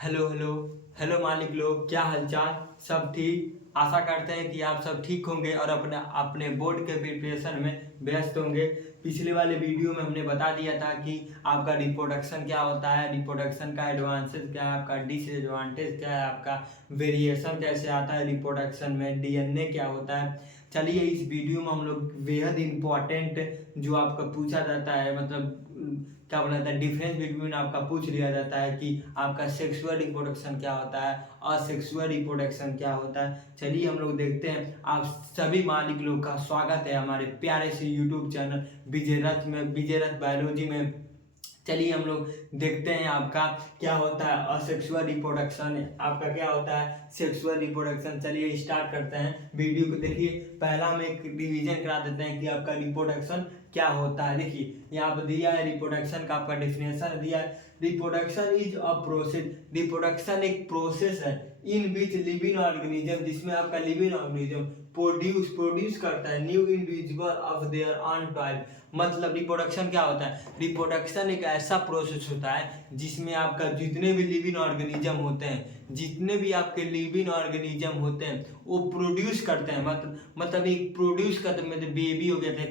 Hello hello hello मालिक लोग, क्या हालचाल। सब ठीक। आशा करते हैं कि आप सब ठीक होंगे और अपने अपने बोर्ड के प्रिपरेशन में व्यस्त होंगे। पिछले वाले वीडियो में हमने बता दिया था कि आपका रिप्रोडक्शन क्या होता है, रिप्रोडक्शन का एडवांटेज क्या है, आपका डिसएडवांटेज क्या है, आपका वेरिएशन कैसे आता है रिप्रोडक्शन में, डीएनए क्या होता है। चलिए इस वीडियो में हम लोग बेहद इम्पोर्टेंट जो आपका पूछा जाता है, मतलब क्या बोला जाता है, डिफरेंस बिटवीन आपका पूछ लिया जाता है कि आपका सेक्सुअल रिप्रोडक्शन क्या होता है, असेक्सुअल रिप्रोडक्शन क्या होता है। चलिए हम लोग देखते हैं। आप सभी मालिक लोग का स्वागत है हमारे प्यारे से यूट्यूब चैनल विजय रथ बायोलॉजी में। चलिए हम लोग देखते हैं आपका क्या होता है असेक्सुअल रिप्रोडक्शन, आपका क्या होता है सेक्सुअल रिप्रोडक्शन। चलिए स्टार्ट करते हैं वीडियो को। देखिए पहला हम एक रिवीजन करा देते हैं कि आपका रिप्रोडक्शन क्या होता है। देखिए यहाँ पर दिया है रिप्रोडक्शन का, आपका डेफिनेशन दिया है। Reproduction is a process, reproduction एक प्रोसेस है इन विच लिविंग ऑर्गेनिज्म, जिसमें आपका लिविंग ऑर्गेनिज्म प्रोड्यूस करता है new individual of their on type. मतलब रिप्रोडक्शन क्या होता है, रिप्रोडक्शन एक ऐसा प्रोसेस होता है जिसमें आपका जितने भी लिविंग ऑर्गेनिज्म होते हैं, जितने भी आपके लिविंग ऑर्गेनिज्म होते हैं वो प्रोड्यूस करते हैं। मतलब एक प्रोड्यूस करते हैं, मतलब बेबी हो गया था,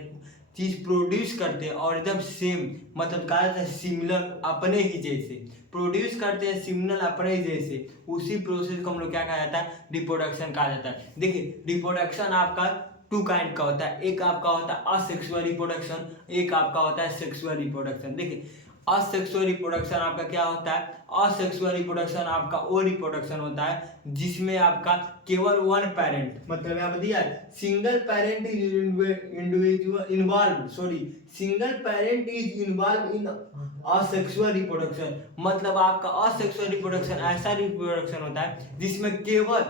चीज प्रोड्यूस करते हैं और एकदम सेम, मतलब कहा जाता है सिमिलर, अपने ही जैसे प्रोड्यूस करते हैं, सिमिलर अपने ही जैसे। उसी प्रोसेस को हम लोग क्या कहा जाता है, रिप्रोडक्शन कहा जाता है। देखिए रिप्रोडक्शन आपका टू काइंड का होता है, एक आपका होता है असेक्सुअल रिप्रोडक्शन, एक आपका होता है सेक्सुअल रिप्रोडक्शन। देखिए असेक्सुअल रिप्रोडक्शन आपका क्या होता है, असेक्सुअल रिप्रोडक्शन आपका वो रिप्रोडक्शन होता है जिसमें आपका केवल वन पेरेंट, मतलब यहाँ पर दिया है single parent is individual involve, sorry single parent is involve in asexual reproduction. मतलब आपका असेक्सुअल रिप्रोडक्शन ऐसा रिप्रोडक्शन होता है जिसमें केवल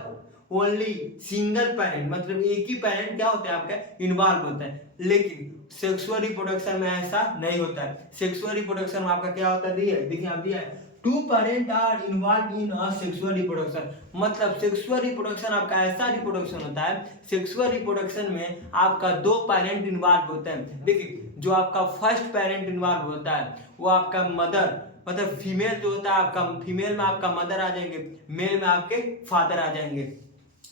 ओनली सिंगल पेरेंट, मतलब एक ही पेरेंट क्या होता है आपका इन्वॉल्व होता है। लेकिन सेक्सुअल रिप्रोडक्शन में ऐसा नहीं होता है। सेक्सुअल रिप्रोडक्शन में आपका क्या होता है, देखिए आप दिया है two parent are involve in a sexual reproduction. मतलब सेक्सुअल रिप्रोडक्शन आपका ऐसा रिप्रोडक्शन होता है, सेक्सुअल रिप्रोडक्शन में आपका दो पेरेंट इन्वॉल्व होते हैं। देखिए जो आपका फर्स्ट पेरेंट इन्वॉल्व होता है वो आपका मदर, मतलब फीमेल जो होता है आपका, फीमेल में आपका मदर आ जाएंगे, मेल में आपके फादर आ जाएंगे।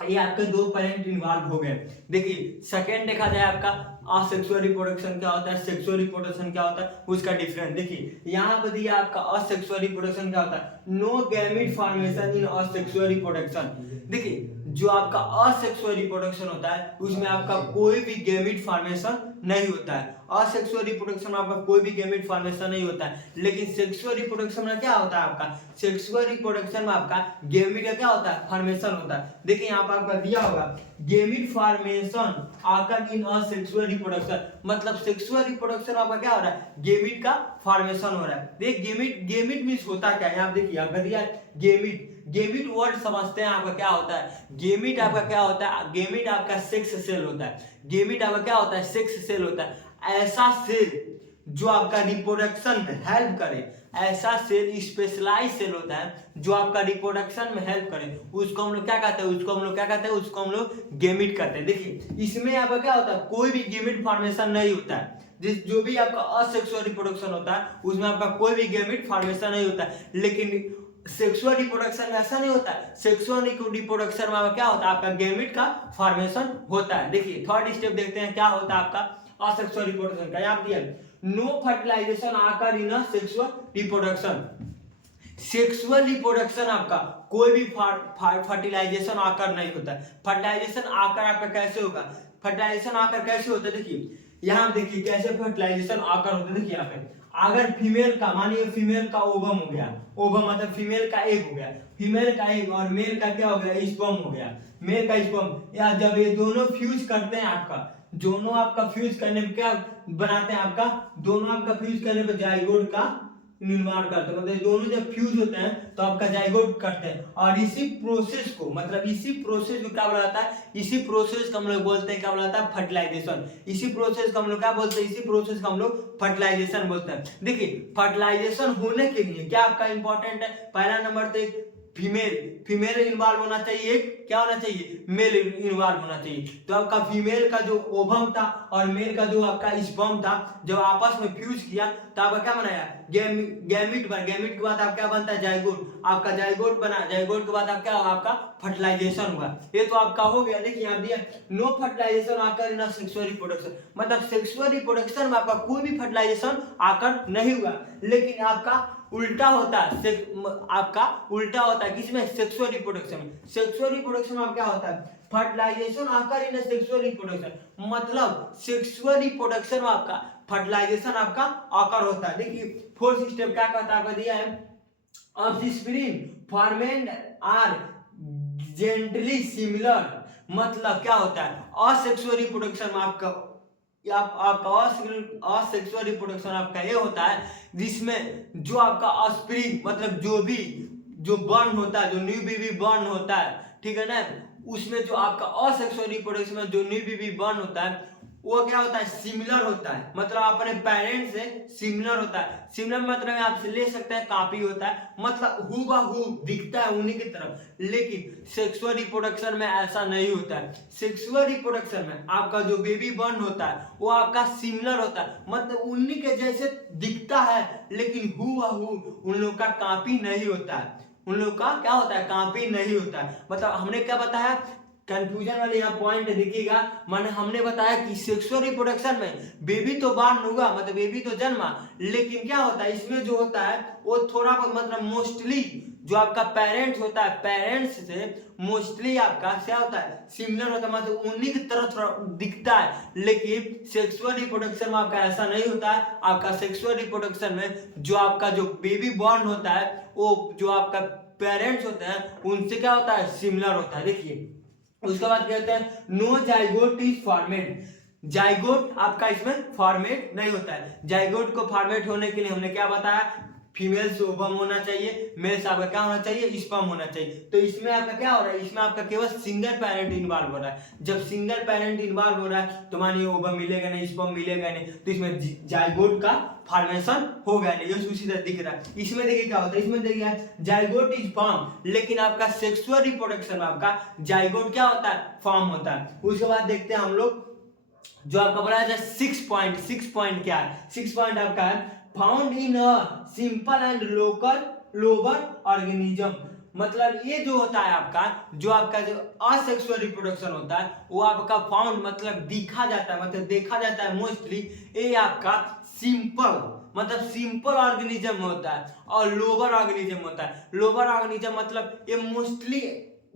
ये आपके दो पेरेंट इन्वॉल्व हो गए। देखिए सेकेंड देखा जाए आपका असेक्सुअल रिप्रोडक्शन क्या होता है, सेक्सुअल रिप्रोडक्शन क्या होता है, उसका डिफरेंस देखिए यहाँ पर दिया आपका असेक्सुअल रिप्रोडक्शन क्या होता है, no gamete formation in asexual reproduction. देखिए जो आपका असेक्सुअल रिप्रोडक्शन होता है उसमें आपका कोई भी गैमेट फॉर्मेशन नहीं होता है। असेक्सुअल रिप्रोडक्शन में आपका कोई भी गैमेट फॉर्मेशन नहीं होता है। लेकिन सेक्सुअल रिप्रोडक्शन में क्या होता है आपका, सेक्सुअल रिप्रोडक्शन में आपका गैमेट का क्या होता है, फॉर्मेशन होता है। देखिए यहाँ पर आपका दिया होगा गैमेट फॉर्मेशन आकर इन असेक्सुअल रिप्रोडक्शन। मतलब सेक्सुअल रिप्रोडक्शन आपका क्या हो रहा है, गैमेट का फॉर्मेशन हो रहा है। देख गेमिट मीन्स होता क्या है, आप देखिए आपका दिया गेमिट, गेमिट वर्ड समझते हैं आपका क्या होता है। गेमिट आपका क्या होता है, गेमिट आपका सेक्स सेल होता है। गेमिट आपका क्या होता है, सेक्स सेल होता है। ऐसा सेल जो आपका रिप्रोडक्शन में हेल्प करे, ऐसा सेल स्पेशलाइज सेल होता है जो आपका रिप्रोडक्शन में हेल्प करे, उसको हम लोग क्या कहते हैं, उसको हम लोग गेमिट कहते हैं। देखिए इसमें आपका क्या होता है, कोई भी गेमिट फॉर्मेशन नहीं होता है। जो भी आपका असेक्सुअल रिप्रोडक्शन होता है उसमें आपका कोई भी गैमेट फॉर्मेशन नहीं होता है। लेकिन सेक्सुअल रिप्रोडक्शन में ऐसा नहीं होता है। सेक्सुअल रिप्रोडक्शन में क्या होता है, आपका गैमेट का फॉर्मेशन होता है। देखिए थर्ड स्टेप देखते हैं क्या होता है आपका असेक्सुअल रिप्रोडक्शन का। यहाँ दिया नो फर्टिलाइजेशन आकर in sexual reproduction. Sexual reproduction आपका कोई भी फर्टिलाइजेशन आकर नहीं होता है। फर्टिलाइजेशन आकर आपका कैसे होगा, फर्टिलाइजेशन आकर कैसे होता है, देखिए यहाँ देखिए कैसे फर्टिलाइजेशन आकर होता है। देखिए यहाँ पे अगर फीमेल का, मानिए फीमेल का ओवम हो गया, ओवम मतलब फीमेल का एग हो गया, फीमेल का एग, और मेल का क्या हो गया, स्पर्म हो गया, मेल का स्पर्म। या जब ये दोनों फ्यूज करते हैं आपका, दोनों आपका फ्यूज करने पे क्या बनाते हैं आपका, दोनों आपका फ्यूज करने पे जाइगोट का निर्माण करते हैं। मतलब दोनों जब फ्यूज होते हैं तो आपका जाइगोट करते हैं। और इसी प्रोसेस को, मतलब इसी प्रोसेस को क्या बोला जाता है, इसी प्रोसेस को हम लोग बोलते हैं, क्या बोला जाता है, फर्टिलाइजेशन। इसी प्रोसेस को हम लोग क्या बोलते हैं, इसी प्रोसेस को हम लोग फर्टिलाइजेशन बोलते हैं। देखिए फर्टिलाइजेशन होने के लिए क्या आपका इंपॉर्टेंट है, पहला नंबर तो फीमेल इन्वॉल्व होना चाहिए, एक क्या होना चाहिए, मेल इन्वॉल्व होना चाहिए। तो आपका फीमेल का जो ओवम था और मेल का जो आपका स्पर्म था जब आपस में फ्यूज किया तो आपका क्या बनाया, गैमिट बना। गैमिट के बाद आप क्या बनता है, जाइगोट। आपका जाइगोट बना, जाइगोट के बाद आप क्या होगा, आपका फर्टिलाइजेशन हुआ। ये तो आपका हो गया। देखिए आप दिया नो फर्टिलाइजेशन आकर इन सेक्सुअल रिप्रोडक्शन, मतलब सेक्सुअल रिप्रोडक्शन में आपका कोई भी फर्टिलाइजेशन आकर नहीं हुआ। लेकिन आपका उल्टा होता है, आपका उल्टा होता है किसमें, सेक्सुअल रिप्रोडक्शन में। सेक्सुअल रिप्रोडक्शन में आप क्या होता है, फर्टिलाइजेशन आकर इन सेक्सुअल रिप्रोडक्शन, मतलब सेक्सुअल रिप्रोडक्शन में आपका फर्टिलाइजेशन आपका आकर होता है। देखिए फोर्थ स्टेप क्या कहता है, आपका दिया है offspring formed are gently similar, मतलब क्या होता है, असेक्सुअल रिप्रोडक्शन में आपका असेक्सुअल रिप्रोडक्शन आपका ये होता है जिसमें जो आपका ऑफस्प्रिंग मतलब जो बर्न होता है, जो न्यू बेबी बर्न होता है, ठीक है ना, उसमें जो आपका असेक्सुअल रिप्रोडक्शन में जो न्यू बेबी बर्न होता है वो क्या होता है, सिमिलर होता है, मतलब अपने पेरेंट्स से सिमिलर होता है। सिमिलर मतलब आप ले सकते हैं कॉपी होता है, मतलब हूबहू दिखता है उन्हीं की तरफ। लेकिन सेक्सुअल रिप्रोडक्शन में ऐसा नहीं होता है। सेक्सुअल रिप्रोडक्शन में आपका जो बेबी बर्न होता है वो आपका सिमिलर होता है, मतलब उन्हीं के जैसे दिखता है, लेकिन हूबहू उन लोग का कॉपी नहीं होता है। उन लोग का क्या होता है, कॉपी नहीं होता है। मतलब हमने क्या बताया, कंफ्यूजन वाले यहाँ पॉइंट देखिएगा, माने हमने बताया कि सेक्सुअल रिप्रोडक्शन में बेबी तो बॉर्न होगा, मतलब बेबी तो जन्मा, लेकिन क्या होता है इसमें जो होता है वो थोड़ा मतलब मोस्टली जो आपका पेरेंट्स होता है, पेरेंट्स से मोस्टली आपका क्या होता है, सिमिलर होता है, मतलब उन्हीं की तरह थोड़ा दिखता है। लेकिन सेक्सुअल रिप्रोडक्शन में आपका ऐसा नहीं होता है। आपका सेक्सुअल रिप्रोडक्शन में जो आपका जो बेबी बॉर्न होता है वो जो आपका पेरेंट्स होते हैं उनसे क्या होता है, सिमिलर होता है। देखिए उसके बाद कहते हैं no zygote is formed, zygote आपका इसमें फॉर्मेट नहीं होता है। जाइगोट को फॉर्मेट होने के लिए हमने क्या बताया, फीमेल से ओवम होना चाहिए, मेल से आपका क्या होना चाहिए, स्पर्म होना चाहिए। तो इसमें आपका क्या हो रहा है, इसमें आपका केवल सिंगल पेरेंट इन्वॉल्व हो रहा है। जब सिंगल पेरेंट इन्वॉल्व हो रहा है तो मानिए ओवम मिलेगा नहीं, स्पर्म मिलेगा नहीं, तो इसमें जाइगोट का फॉर्मेशन हो गया नहीं, ये उसी तरह दिख रहा है। इसमें देखिए क्या होता है, इसमें देखिए जाइगोट इज फॉर्म, लेकिन आपका सेक्सुअल रिप्रोडक्शन में आपका जाइगोट क्या होता है, फॉर्म होता है। उसके बाद देखते हैं हम लोग जो आपका बोला जाए 6 पॉइंट क्या है, 6 पॉइंट आपका है found in a simple and local lower organism, मतलब ये जो होता है आपका जो असेक्सुअल रिप्रोडक्शन होता है वो आपका फाउंड मतलब दिखा जाता है, मतलब देखा जाता है मोस्टली ये आपका सिंपल मतलब सिंपल ऑर्गेनिज्म होता है और लोअर ऑर्गेनिज्म होता है। लोअर ऑर्गेनिज्म मतलब ये मोस्टली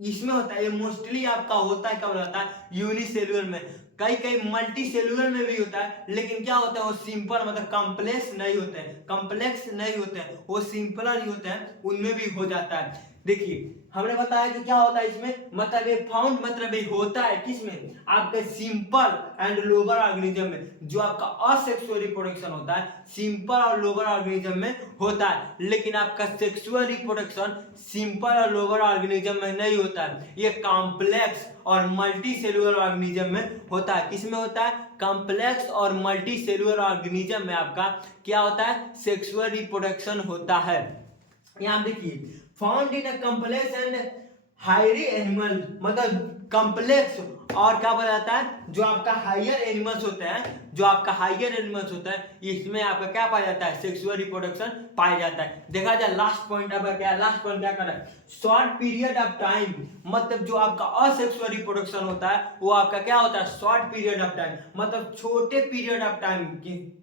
इसमें होता है, ये मोस्टली आपका होता है, कब होता है, यूनिसेल्युलर में, कई मल्टी सेल्युलर में भी होता है। लेकिन क्या होता है वो सिंपल मतलब कॉम्प्लेक्स नहीं होते हैं, कॉम्प्लेक्स नहीं होते हैं, वो सिंपलर ही होते हैं, उनमें भी हो जाता है। देखिए हमने बताया कि क्या होता है इसमें, मतलब ये फाउंड मतलब ये होता है किसमें, आपके सिंपल एंड लोअर ऑर्गेनिज्म में। जो आपका असेक्सुअल रिप्रोडक्शन होता है सिंपल और लोअर ऑर्गेनिज्म में होता है, लेकिन आपका सेक्सुअल रिप्रोडक्शन सिंपल और लोअर ऑर्गेनिज्म में नहीं होता है, ये कॉम्प्लेक्स और मल्टी सेलुलर ऑर्गेनिज्म में होता है। किसमें होता है, कॉम्प्लेक्स और मल्टी सेलुलर ऑर्गेनिज्म में आपका क्या होता है, सेक्सुअल रिप्रोडक्शन होता है। यहाँ देखिए found in a complex and higher animal, मतलब कॉम्प्लेक्स और क्या बताता है जो आपका हायर एनिमल्स होते हैं, जो आपका हायर एनिमल्स होता है इसमें आपका क्या पाया जाता है, सेक्सुअल रिप्रोडक्शन पाया जाता है। देखा जाए लास्ट पॉइंट आपका क्या है, लास्ट पॉइंट क्या कर रहा है, शॉर्ट पीरियड ऑफ टाइम, मतलब जो आपका असेक्सुअल रिप्रोडक्शन होता है वो आपका क्या होता है, शॉर्ट पीरियड ऑफ टाइम, मतलब छोटे पीरियड ऑफ टाइम की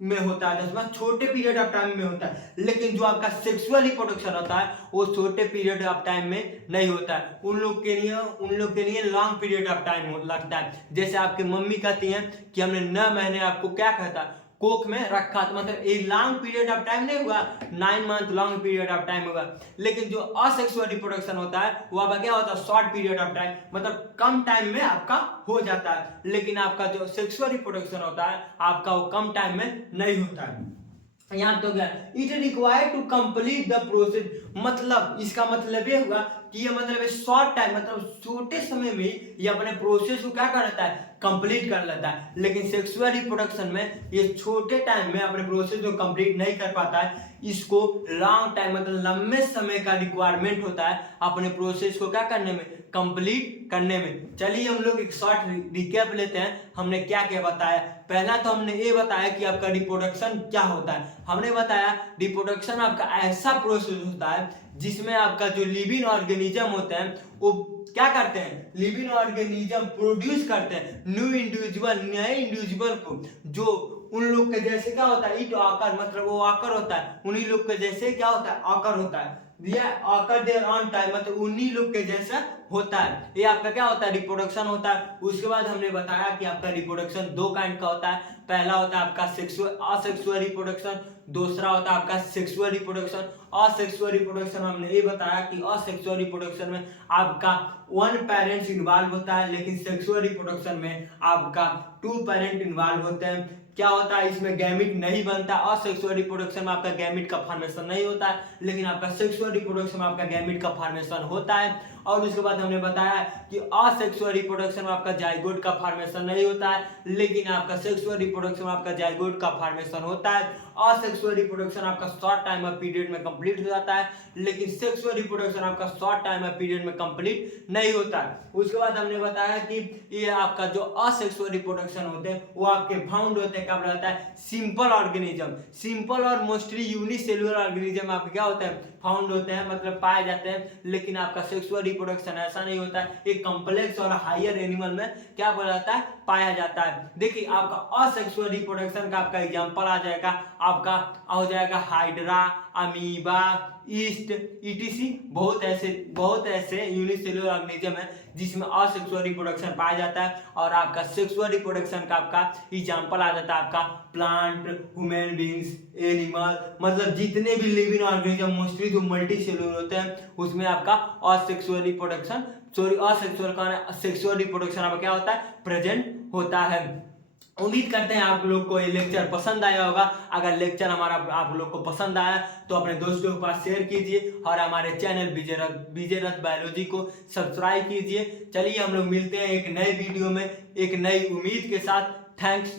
में होता है, जिसमें छोटे पीरियड ऑफ टाइम में होता है। लेकिन जो आपका सेक्सुअल रिप्रोडक्शन होता है वो छोटे पीरियड ऑफ टाइम में नहीं होता है, उन लोग के लिए लॉन्ग पीरियड ऑफ टाइम लगता है। जैसे आपकी मम्मी कहती हैं कि हमने 9 महीने आपको क्या कहता कोख में रखा, तो मतलब ये लॉन्ग पीरियड ऑफ टाइम नहीं हुआ, 9 month long period of time होगा। लेकिन जो असेक्सुअल रिप्रोडक्शन होता है वो आपका क्या होता है, शॉर्ट पीरियड ऑफ टाइम, मतलब कम टाइम में आपका हो जाता है। लेकिन आपका जो सेक्सुअल रिप्रोडक्शन होता है आपका वो कम टाइम में नहीं होता है। यहाँ तो क्या it required to complete the process, मतलब इसका मतलब ये हुआ कि ये मतलब शॉर्ट टाइम मतलब छोटे समय में ये अपने प्रोसेस को क्या कर लेता है, कंप्लीट कर लेता है। लेकिन सेक्सुअल रिप्रोडक्शन में ये छोटे टाइम में अपने प्रोसेस को कंप्लीट नहीं कर पाता है, इसको लॉन्ग टाइम मतलब लंबे समय का रिक्वायरमेंट होता है अपने प्रोसेस को क्या करने में, कंप्लीट करने में। चलिए हम लोग एक शॉर्ट रिकैप लेते हैं, हमने क्या क्या बताया। पहला तो हमने ये बताया कि आपका रिप्रोडक्शन क्या होता है। हमने बताया रिप्रोडक्शन आपका ऐसा प्रोसेस होता है जिसमें आपका जो लिविंग ऑर्गेनिज्म होते हैं वो क्या करते हैं, लिविंग ऑर्गेनिज्म प्रोड्यूस करते हैं न्यू इंडिविजुअल, नए इंडिविजुअल को, जो उन लोग के जैसे क्या होता है, इट आकर मतलब वो आकर होता है, उन्हीं लोग के जैसे क्या होता है, आकर होता है, दिया आकर देयर ऑन टाइम मतलब उन्हीं लोग के जैसा होता है। ये आपका क्या होता है, रिप्रोडक्शन होता है। उसके बाद हमने बताया कि आपका रिप्रोडक्शन दो काइंड का होता है। पहला होता है आपका सेक्सुअल असेक्सुअल रिप्रोडक्शन, दूसरा होता है आपका सेक्सुअल रिप्रोडक्शन। असेक्सुअल रिप्रोडक्शन हमने ये बताया कि असेक्सुअल रिप्रोडक्शन में आपका वन पेरेंट्स इन्वॉल्व होता है, लेकिन सेक्सुअल रिप्रोडक्शन में आपका टू पेरेंट इन्वॉल्व होते हैं। क्या होता है, इसमें गैमिट नहीं बनता। असेक्सुअल रिप्रोडक्शन में आपका गैमिट का फॉर्मेशन नहीं होता है, लेकिन आपका सेक्सुअल रिप्रोडक्शन में आपका गैमिट का फॉर्मेशन होता है। और उसके बाद हमने बताया कि असेक्सुअल रिप्रोडक्शन में आपका जाइगोट का फॉर्मेशन नहीं होता है, लेकिन आपका सेक्सुअल रिप्रोडक्शन में आपका जाइगोट का फॉर्मेशन होता है। असेक्सुअल रिप्रोडक्शन आपका शॉर्ट टाइम ऑफ पीरियड में कंप्लीट हो जाता है, लेकिन सेक्सुअल रिप्रोडक्शन आपका शॉर्ट टाइम ऑफ पीरियड में कंप्लीट नहीं होता है। उसके बाद हमने बताया कि ये आपका जो असेक्सुअल रिप्रोडक्शन होते हैं वो आपके फाउंड होते हैं, क्या बोला है, सिंपल ऑर्गेनिज्म। सिंपल और मोस्टली यूनिसेल्युलर ऑर्गेनिज्म आपके क्या होते हैं, फाउंड होते हैं मतलब पाए जाते हैं। लेकिन आपका सेक्सुअल रिप्रोडक्शन ऐसा नहीं होता है, एक कॉम्प्लेक्स और हायर एनिमल में क्या बोला जाता है, पाया जाता है। देखिए आपका असेक्सुअल रिप्रोडक्शन का आपका एग्जांपल आ जाएगा, आपका हो जाएगा हाइड्रा, अमीबा, ईस्ट, ईटीसी। बहुत ऐसे यूनिसेल्युलर ऑर्गेनिज्म है जिसमें असेक्सुअल रिप्रोडक्शन पाया जाता है। और आपका सेक्सुअल रिप्रोडक्शन का आपका एग्जांपल आ जाता है आपका प्लांट, ह्यूमन बींग्स, एनिमल, मतलब जितने भी लिविंग ऑर्गेनिज्म मोस्टली जो मल्टी सेल्युलर होते हैं उसमें आपका असेक्सुअल रिप्रोडक्शन सेक्सुअल रिप्रोडक्शन आपका क्या होता है, प्रेजेंट होता है। उम्मीद करते हैं आप लोग को ये लेक्चर पसंद आया होगा। अगर लेक्चर हमारा आप लोग को पसंद आया तो अपने दोस्तों के पास शेयर कीजिए और हमारे चैनल विजय रथ बायोलॉजी को सब्सक्राइब कीजिए। चलिए हम लोग मिलते हैं एक नए वीडियो में एक नई उम्मीद के साथ। थैंक्स।